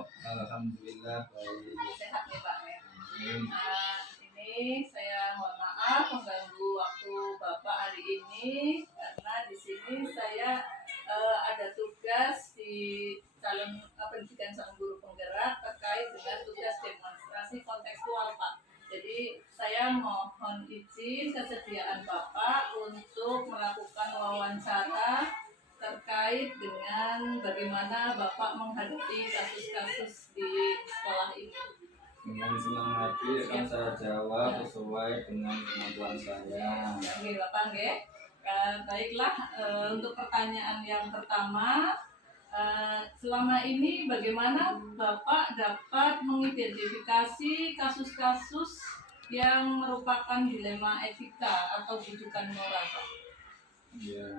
Alhamdulillah baik. Sehat nih Pak ya. Amin. Ini saya mohon maaf mengganggu waktu Bapak hari ini karena di sini saya ada tugas di pendidikan calon guru penggerak terkait dengan tugas demonstrasi kontekstual Pak. Jadi saya mohon izin kesediaan Bapak untuk melakukan wawancara terkait dengan bagaimana Bapak menghadapi kasus-kasus di sekolah ini. Dengan senang hati akan saya jawab sesuai dengan kemampuan saya. Oke, Bapak, nggih. Baiklah, untuk pertanyaan yang pertama, selama ini bagaimana Bapak dapat mengidentifikasi kasus-kasus yang merupakan dilema etika atau bujukan moral, Pak? Ya,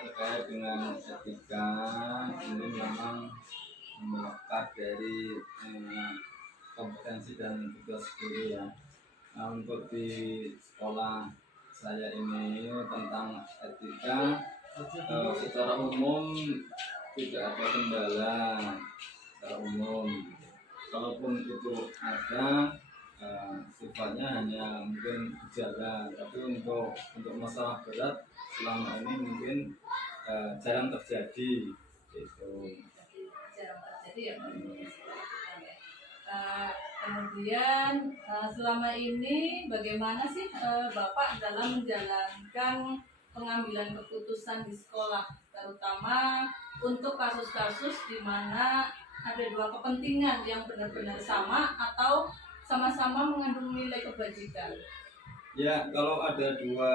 terkait dengan etika ini memang melekat dari kompetensi dan tugas guru ya. Nah, untuk di sekolah saya ini tentang etika secara umum tidak ada kendala secara umum. Kalaupun itu ada sifatnya hanya mungkin gejala, tapi untuk masalah berat selama ini mungkin jarang terjadi gitu. Jarang terjadi ya Pak. Kemudian selama ini bagaimana sih Bapak dalam menjalankan pengambilan keputusan di sekolah, terutama untuk kasus-kasus di mana ada dua kepentingan yang benar-benar sama atau sama-sama mengandung nilai kebajikan? Ya, kalau ada dua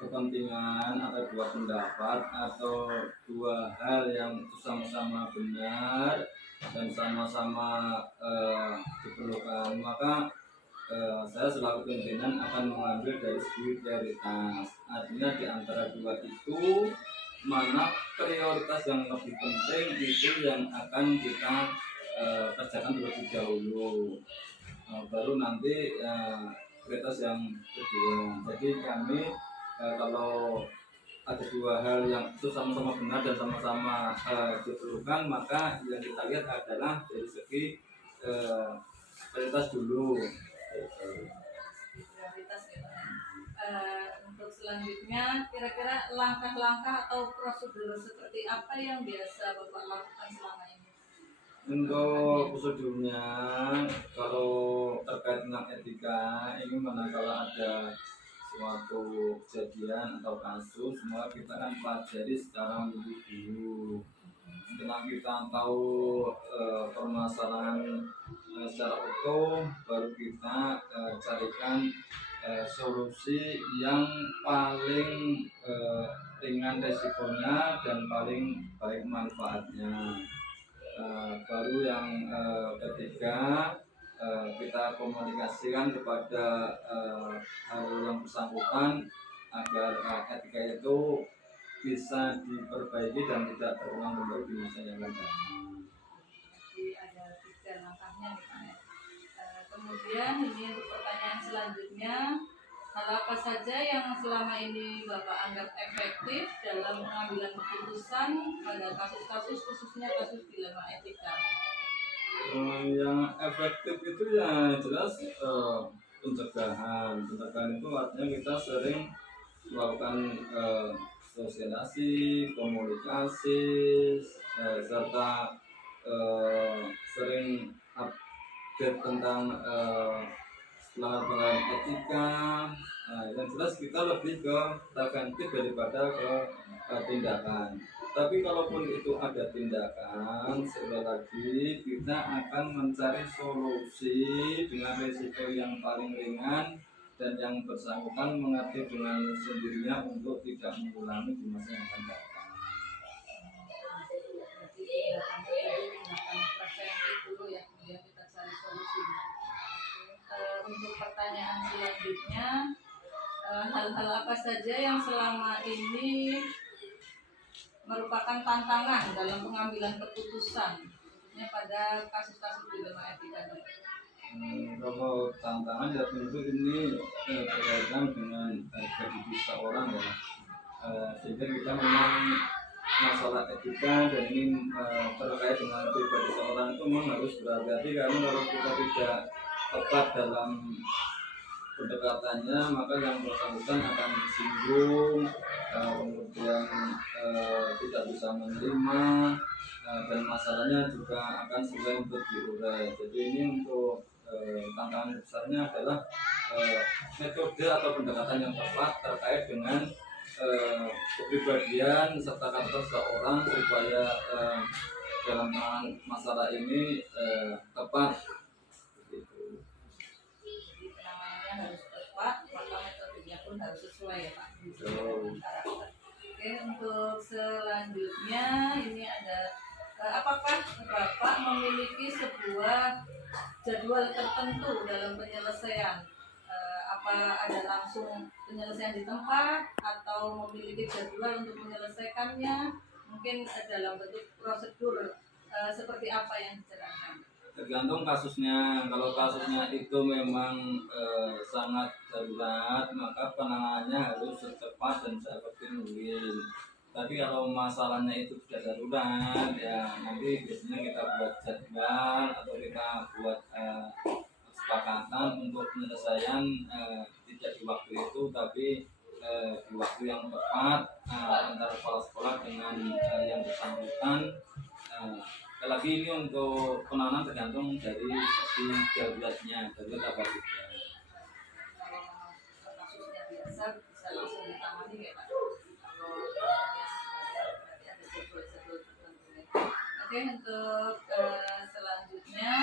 kepentingan atau dua pendapat atau dua hal yang sama-sama benar dan sama-sama diperlukan, maka saya selaku pimpinan akan mengambil dari segi prioritas. Artinya di antara dua itu mana prioritas yang lebih penting itu yang akan kita kerjakan terlebih dahulu, baru nanti prioritas yang kedua. Jadi kami kalau ada dua hal yang itu sama-sama benar dan sama-sama diperlukan, maka yang kita lihat adalah dari segi prioritas dulu. Prioritas ya. Untuk selanjutnya, kira-kira langkah-langkah atau prosedur seperti apa yang biasa Bapak lakukan selama ini? Untuk prosedurnya, kalau terkait dengan etika, ini manakala ada suatu kejadian atau kasus, maka kita kan pelajari secara menyeluruh dulu. Setelah kita tahu permasalahan secara utuh, baru kita carikan solusi yang paling ringan resikonya dan paling baik manfaatnya. Baru yang ketiga, kita komunikasikan kepada hal yang bersangkutan agar etika itu bisa diperbaiki dan tidak terulang kembali di masa yang akan datang. Jadi ada 3 langkahnya nih Pak. Kemudian ini untuk pertanyaan selanjutnya, hal apa saja yang selama ini Bapak anggap efektif dalam pengambilan keputusan pada kasus-kasus, khususnya kasus dilema etika? Yang efektif itu ya jelas pencegahan. Pencegahan itu artinya kita sering melakukan sosialisasi, komunikasi, serta sering update tentang pelanggaran etika. Yang jelas kita lebih ke preventif daripada ke tindakan. Tapi kalaupun itu ada tindakan, sekali lagi kita akan mencari solusi dengan risiko yang paling ringan dan yang bersangkutan mengerti dengan sendirinya untuk tidak mengulangi di masa yang akan datang. Jadi tindakan preventif dulu ya, kemudian kita cari solusinya. Untuk pertanyaan selanjutnya, hal-hal apa saja yang selama ini merupakan tantangan dalam pengambilan keputusan pada kasus-kasus dilema etika? Kalau tantangan ya tentu ini berkaitan dengan harga diri seorang ya, sehingga kita memang masalah etika dan ini terkait dengan pribadi seorang itu memang harus berhati-hati, karena kalau kita tidak tepat dalam pendekatannya maka yang bersangkutan akan disinggung, kemudian tidak bisa menerima, dan masalahnya juga akan sulit untuk diurai. Jadi ini untuk tantangan besarnya adalah metode atau pendekatan yang tepat terkait dengan kepribadian serta karakter seseorang supaya dalam penanganan masalah ini tepat. Gitu. Jadi penanganannya harus tepat, maka metodenya pun harus sesuai ya Pak. Betul. Karakter. Oke, untuk selanjutnya ini ada apakah Bapak memiliki sebuah jadwal tertentu dalam penyelesaian? Apa ada langsung penyelesaian di tempat atau memiliki jadwal untuk menyelesaikannya? Mungkin dalam bentuk prosedur seperti apa yang dijalankan? Tergantung kasusnya. Kalau kasusnya itu memang sangat darurat, maka penanganannya harus secepat dan seefektif mungkin. Tapi kalau masalahnya itu tidak darurat, ya nanti biasanya kita buat jadwal atau kita buat kesepakatan untuk penyelesaian tidak di waktu itu, tapi di waktu yang tepat antara kepala sekolah dengan yang bersangkutan. Lagi ini untuk penanganan tergantung dari sisi daruratnya, darurat apa tidak. Kalau kasusnya biasa bisa langsung ditangani ya Pak. Kalau berarti ada jadwal-jadwal tertentu. Oke, untuk selanjutnya,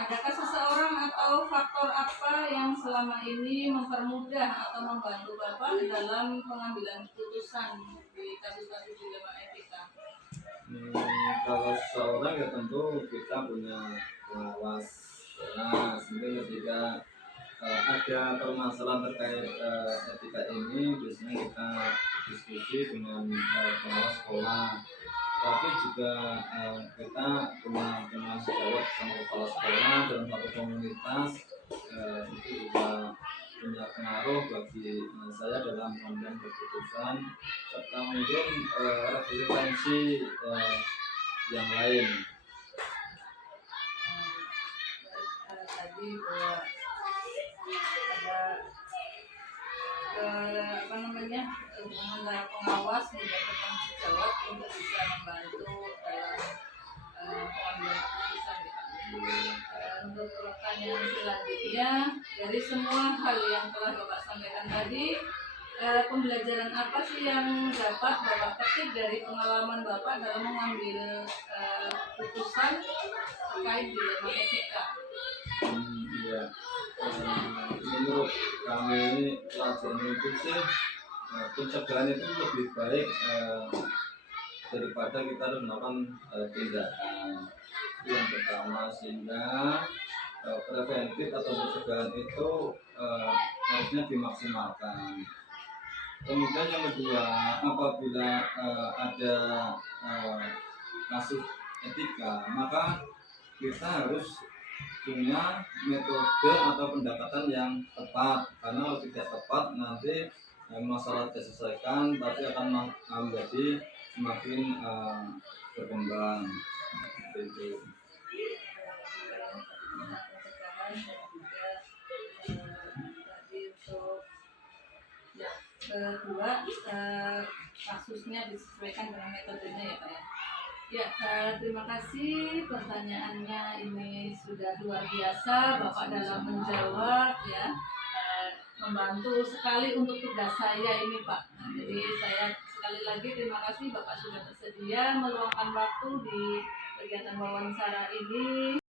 adakah seseorang atau faktor apa yang selama ini mempermudah atau membantu Bapak dalam pengambilan keputusan di kasus-kasus dilema etika? Kalau seseorang ya tentu kita punya pengawas. Nah, sehingga ketika ada permasalahan terkait etika ini, biasanya kita diskusi dengan pengawas sekolah. Tapi juga kita punya tanggung jawab sama kepala sekolah dalam satu komunitas, itu juga punya pengaruh bagi saya dalam mengambil keputusan, serta mungkin referensi yang lain. Tadi bahwa ada apa namanya antara pengawas dan penanggung jawab untuk bisa membantu dalam pengambilan keputusan ya Pak. Untuk pertanyaan selanjutnya, dari semua hal yang telah Bapak sampaikan tadi, pembelajaran apa sih yang dapat Bapak petik dari pengalaman Bapak dalam mengambil keputusan terkait dilema etika? Ya, menurut kami pelajaran itu sih pencegahan itu lebih baik daripada kita harus melakukan tindakan. Itu yang pertama, sehingga preventif atau pencegahan itu harusnya dimaksimalkan. Kemudian yang kedua, apabila ada kasus etika, maka kita harus punya metode atau pendekatan yang tepat, karena kalau tidak tepat nanti masalah diselesaikan tapi akan menjadi semakin berkembang. Itu. Pencegahan dan juga tadi untuk ya, kedua kasusnya disesuaikan dengan metodenya ya Pak ya. Ya, terima kasih pertanyaannya, ini sudah luar biasa Bapak dalam menjawab ya, membantu sekali untuk tugas saya ini Pak. Jadi saya sekali lagi terima kasih Bapak sudah bersedia meluangkan waktu di kegiatan wawancara ini.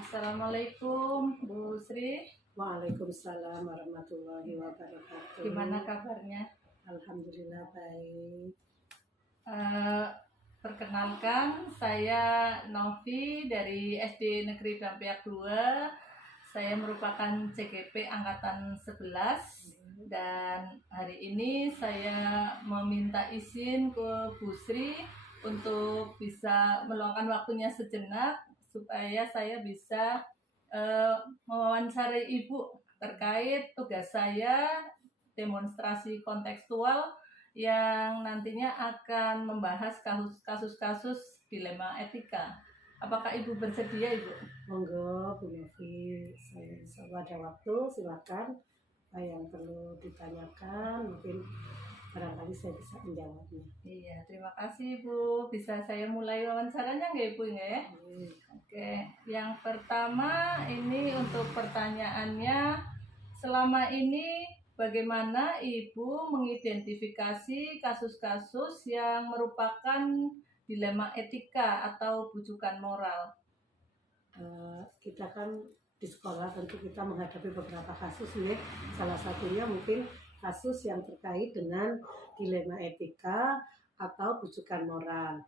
Assalamualaikum Bu Sri. Waalaikumsalam warahmatullahi wabarakatuh. Gimana kabarnya? Alhamdulillah baik. Perkenalkan, saya Novi dari SD Negeri Dampiak 2. Saya merupakan CGP Angkatan 11 dan hari ini saya meminta izin ke Bu Sri untuk bisa meluangkan waktunya sejenak supaya saya bisa mewawancarai Ibu terkait tugas saya demonstrasi kontekstual yang nantinya akan membahas kasus-kasus dilema etika. Apakah Ibu bersedia, Ibu? Monggo Bu Novi, saya ada waktu, silakan. Apa yang perlu ditanyakan, mungkin barangkali saya bisa menjawabnya. Iya, terima kasih Ibu. Bisa saya mulai wawancaranya nggak Ibu ya? Oke, yang pertama ini untuk pertanyaannya, selama ini bagaimana Ibu mengidentifikasi kasus-kasus yang merupakan dilema etika atau bujukan moral? Kita kan di sekolah tentu kita menghadapi beberapa kasus ya. Salah satunya mungkin kasus yang terkait dengan dilema etika atau bujukan moral.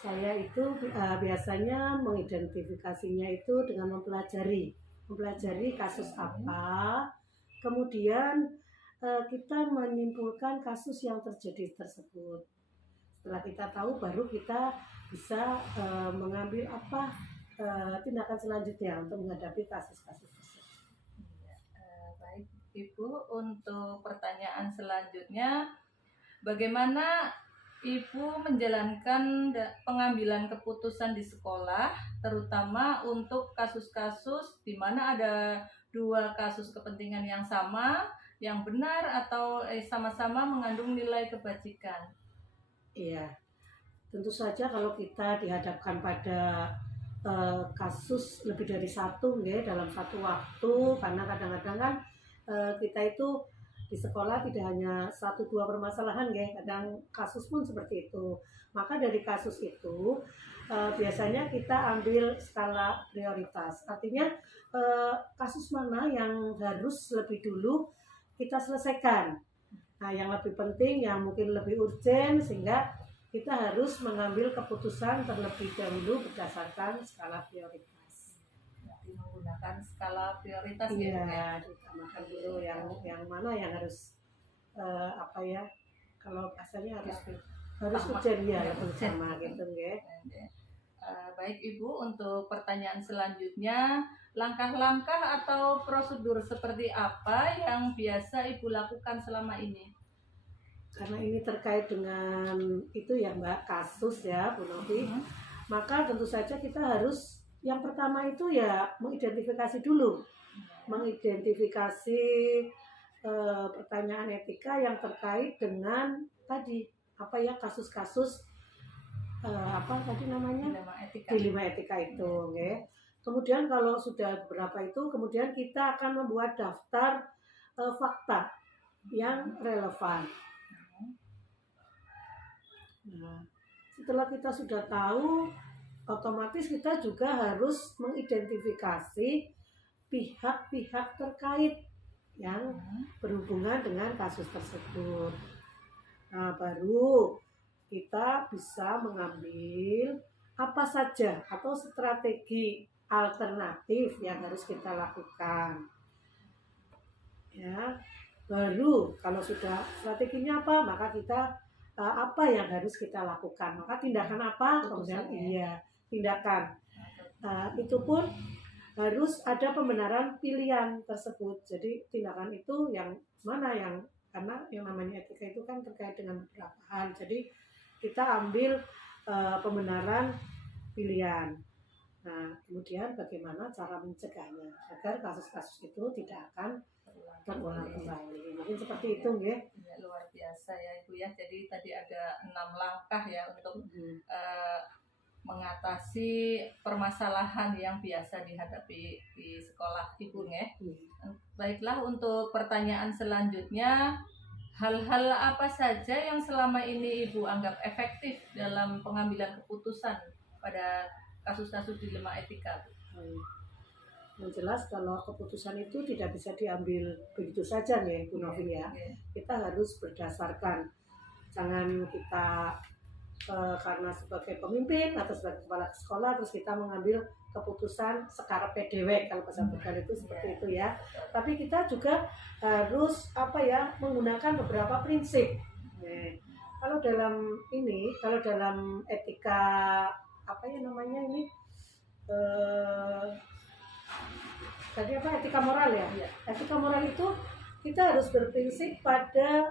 Saya itu biasanya mengidentifikasinya itu dengan mempelajari kasus apa, kemudian kita menyimpulkan kasus yang terjadi tersebut. Setelah kita tahu, baru kita bisa mengambil apa tindakan selanjutnya untuk menghadapi kasus-kasus tersebut. Baik Ibu, untuk pertanyaan selanjutnya, bagaimana Ibu menjalankan pengambilan keputusan di sekolah, terutama untuk kasus-kasus di mana ada dua kasus kepentingan yang sama, yang benar atau sama-sama mengandung nilai kebajikan? Iya, tentu saja kalau kita dihadapkan pada kasus lebih dari satu ya dalam satu waktu, karena kadang-kadang kan kita itu di sekolah tidak hanya 1-2 permasalahan ya, kadang kasus pun seperti itu. Maka dari kasus itu biasanya kita ambil skala prioritas. Artinya kasus mana yang harus lebih dulu kita selesaikan. Nah, yang lebih penting, yang mungkin lebih urgent, sehingga kita harus mengambil keputusan terlebih dahulu berdasarkan skala prioritas. Menggunakan skala prioritas ya, ditambahkan dulu yang mana yang harus kalau bahasanya harus urgent ya, sama gitu ya. Baik Ibu, untuk pertanyaan selanjutnya, langkah-langkah atau prosedur seperti apa yang biasa Ibu lakukan selama ini? Karena ini terkait dengan itu ya Mbak, kasus ya Bu Novi, maka tentu saja kita harus yang pertama itu ya mengidentifikasi dulu, mengidentifikasi pertanyaan etika yang terkait dengan tadi kasus-kasus tadi namanya dilema etika itu, ya. Kemudian kalau sudah beberapa itu, kemudian kita akan membuat daftar fakta yang relevan. Nah, setelah kita sudah tahu, otomatis kita juga harus mengidentifikasi pihak-pihak terkait yang berhubungan dengan kasus tersebut. Nah, baru kita bisa mengambil apa saja atau strategi alternatif yang harus kita lakukan. Ya, baru kalau sudah strateginya apa, maka kita apa yang harus kita lakukan, maka tindakan apa, kemudian tindakan. Itu pun harus ada pembenaran pilihan tersebut. Jadi tindakan itu yang mana yang, karena yang namanya etika itu kan terkait dengan beberapa hal. Jadi kita ambil pembenaran pilihan. Nah, kemudian bagaimana cara mencegahnya agar kasus-kasus itu tidak akan terulang kembali. Mungkin seperti itu, ya. Luar biasa ya Ibu ya. Jadi tadi ada 6 langkah ya untuk mengatasi permasalahan yang biasa dihadapi di sekolah Ibu ya. Baiklah, untuk pertanyaan selanjutnya, hal-hal apa saja yang selama ini Ibu anggap efektif dalam pengambilan keputusan pada kasus-kasus dilema etika? Yang jelas kalau keputusan itu tidak bisa diambil begitu saja nih Bu Novi ya. Kita harus berdasarkan, jangan kita karena sebagai pemimpin atau sebagai kepala sekolah terus kita mengambil keputusan sekarang PDW, kalau bahasa Tegal itu seperti itu ya. Tapi kita juga harus menggunakan beberapa prinsip. Kalau dalam etika etika moral ya. Etika moral itu kita harus berprinsip pada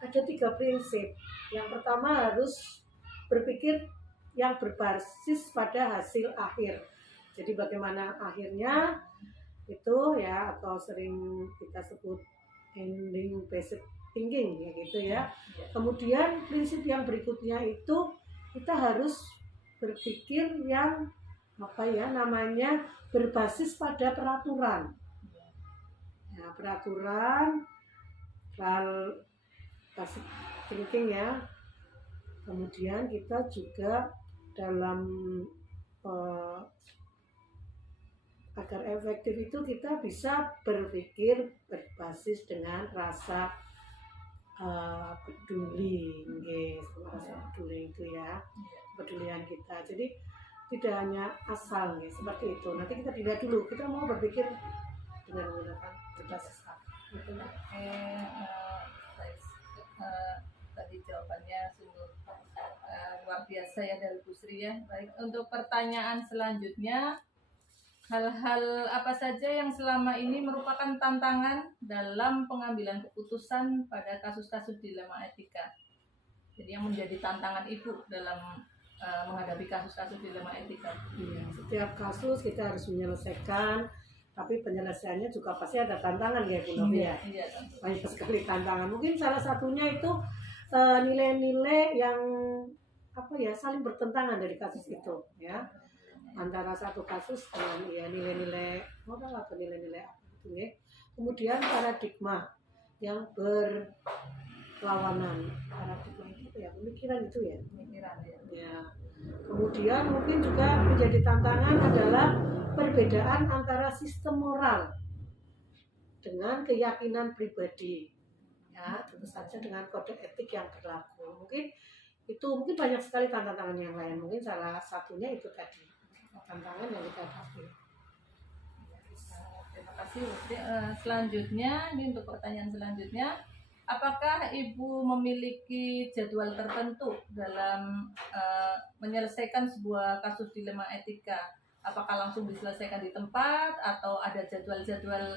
ada 3 prinsip. Yang pertama harus berpikir yang berbasis pada hasil akhir. Jadi bagaimana akhirnya itu ya, atau sering kita sebut ending based thinking ya gitu ya. Kemudian prinsip yang berikutnya itu kita harus berpikir yang apa ya namanya berbasis pada peraturan. Ya, peraturan basic thinking ya. Kemudian kita juga dalam agar efektif itu kita bisa berpikir berbasis dengan rasa peduli, rasa peduli itu ya, kepedulian kita. Jadi tidak hanya asal seperti itu. Nanti kita dilihat dulu kita mau berpikir dengan menggunakan berbasis apa. Gitu. Tadi jawabannya sungguh luar biasa ya dari Bu Sri ya. Baik, untuk pertanyaan selanjutnya, hal-hal apa saja yang selama ini merupakan tantangan dalam pengambilan keputusan pada kasus-kasus dilema etika? Jadi yang menjadi tantangan Ibu dalam menghadapi kasus-kasus dilema etika. Iya, setiap kasus kita harus menyelesaikan, tapi penyelesaiannya juga pasti ada tantangan ya Bu Novi ya. Iya, banyak sekali tantangan. Mungkin salah satunya itu nilai-nilai yang apa ya saling bertentangan dari kasus itu ya, antara satu kasus dengan ya nilai-nilai moral atau nilai-nilai apa gitu ya. Kemudian paradigma yang berlawanan, paradigma itu ya pemikiran itu ya, ya. Kemudian mungkin juga menjadi tantangan adalah perbedaan antara sistem moral dengan keyakinan pribadi ya, tentu saja dengan kode etik yang berlaku. Mungkin banyak sekali tantangan yang lain. Mungkin salah satunya itu tadi tantangan yang kita hadapi. Terima kasih. Selanjutnya ini untuk pertanyaan selanjutnya, apakah Ibu memiliki jadwal tertentu dalam menyelesaikan sebuah kasus dilema etika? Apakah langsung diselesaikan di tempat atau ada jadwal-jadwal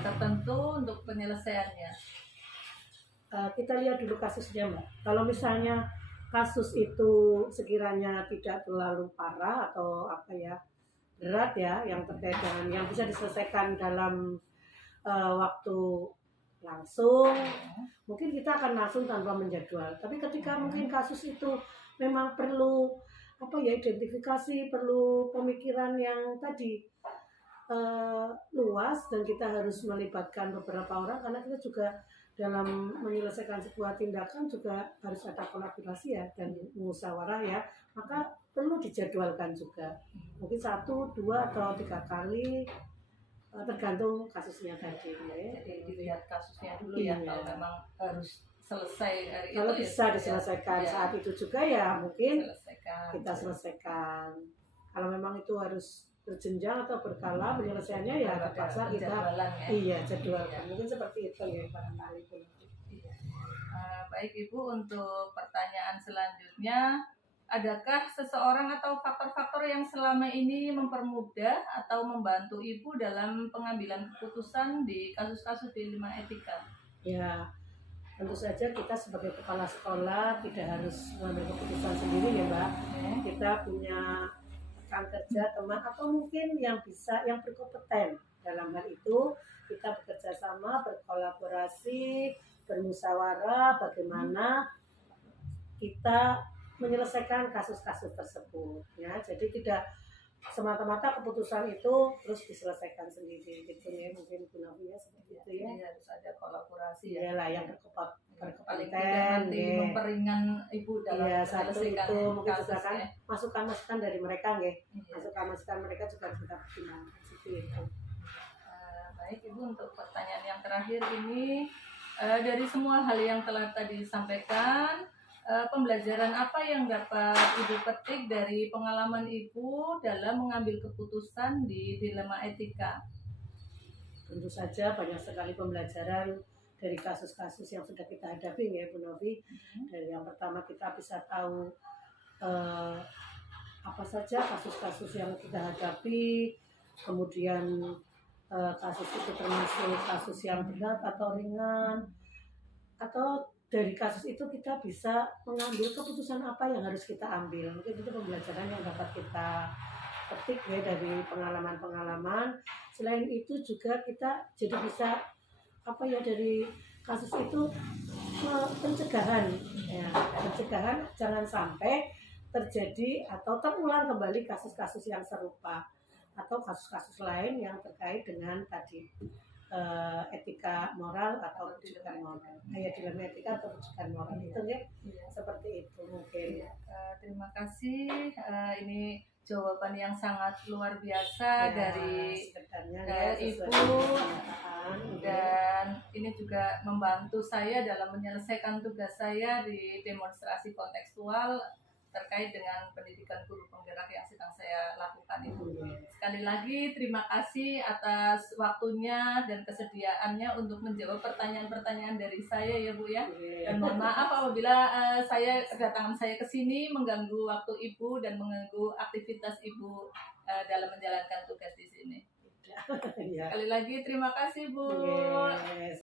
tertentu untuk penyelesaiannya? Kita lihat dulu kasusnya Mbak. Kalau misalnya kasus itu sekiranya tidak terlalu parah atau apa ya berat ya, yang terkait dengan yang bisa diselesaikan dalam waktu langsung, mungkin kita akan langsung tanpa menjadwal. Tapi ketika mungkin kasus itu memang perlu apa ya identifikasi, perlu pemikiran yang tadi luas, dan kita harus melibatkan beberapa orang karena kita juga dalam menyelesaikan sebuah tindakan juga harus ada kolaborasi ya dan musyawarah ya, maka perlu dijadwalkan juga, mungkin 1, 2 atau 3 kali tergantung kasusnya tadi ya. Jadi dilihat kasusnya dulu ya, kalau memang harus selesai hari kalau itu bisa ya, diselesaikan ya, saat itu juga ya mungkin kita selesaikan. selesaikan. Kalau memang itu harus berjenjang atau berkala penyelesaiannya ya terpaksa kita jadwalkan. Mungkin seperti itu ya barangkali. Baik Ibu, untuk pertanyaan selanjutnya, adakah seseorang atau faktor-faktor yang selama ini mempermudah atau membantu Ibu dalam pengambilan keputusan di kasus-kasus dilema etika? Ya, tentu saja kita sebagai kepala sekolah tidak harus mengambil keputusan sendiri ya Mbak. Kita punya rekan kerja, teman, atau mungkin yang berkompeten dalam hal itu. Kita bekerja sama, berkolaborasi, bermusyawarah bagaimana kita menyelesaikan kasus-kasus tersebut ya. Jadi tidak semata-mata keputusan itu terus diselesaikan sendiri gitu ya, mungkin gunanya seperti itu ya. Harus ada kolaborasi ya. Iyalah yang paling tidak nanti memperingan Ibu dalam menyelesaikan itu mungkin juga kan masukan-masukan dari mereka nggih. Masukan-masukan mereka juga kita pertimbangkan seperti itu. Baik Ibu, untuk pertanyaan yang terakhir ini, dari semua hal yang telah tadi disampaikan, pembelajaran apa yang dapat Ibu petik dari pengalaman Ibu dalam mengambil keputusan di dilema etika? Tentu saja banyak sekali pembelajaran dari kasus-kasus yang sudah kita hadapi ya Bu Novi. Dari yang pertama kita bisa tahu apa saja kasus-kasus yang kita hadapi, kemudian kasus itu termasuk kasus yang berat atau ringan, atau dari kasus itu kita bisa mengambil keputusan apa yang harus kita ambil. Mungkin itu pembelajaran yang dapat kita petik ya dari pengalaman-pengalaman. Selain itu juga kita jadi bisa apa ya, dari kasus itu pencegahan ya, pencegahan jangan sampai terjadi atau terulang kembali kasus-kasus yang serupa atau kasus-kasus lain yang terkait dengan tadi etika moral atau rujukan moral, dilema etika atau rujukan moral itu ya, seperti itu mungkin. Terima kasih. Ini jawaban yang sangat luar biasa dari Ibu, dan ini juga membantu saya dalam menyelesaikan tugas saya di demonstrasi kontekstual terkait dengan pendidikan guru penggerak yang sedang saya lakukan itu. Sekali lagi terima kasih atas waktunya dan kesediaannya untuk menjawab pertanyaan-pertanyaan dari saya ya Bu ya. Dan mohon maaf apabila kedatangan saya ke sini mengganggu waktu Ibu dan mengganggu aktivitas Ibu dalam menjalankan tugas di sini. Sekali lagi terima kasih Bu. Yes.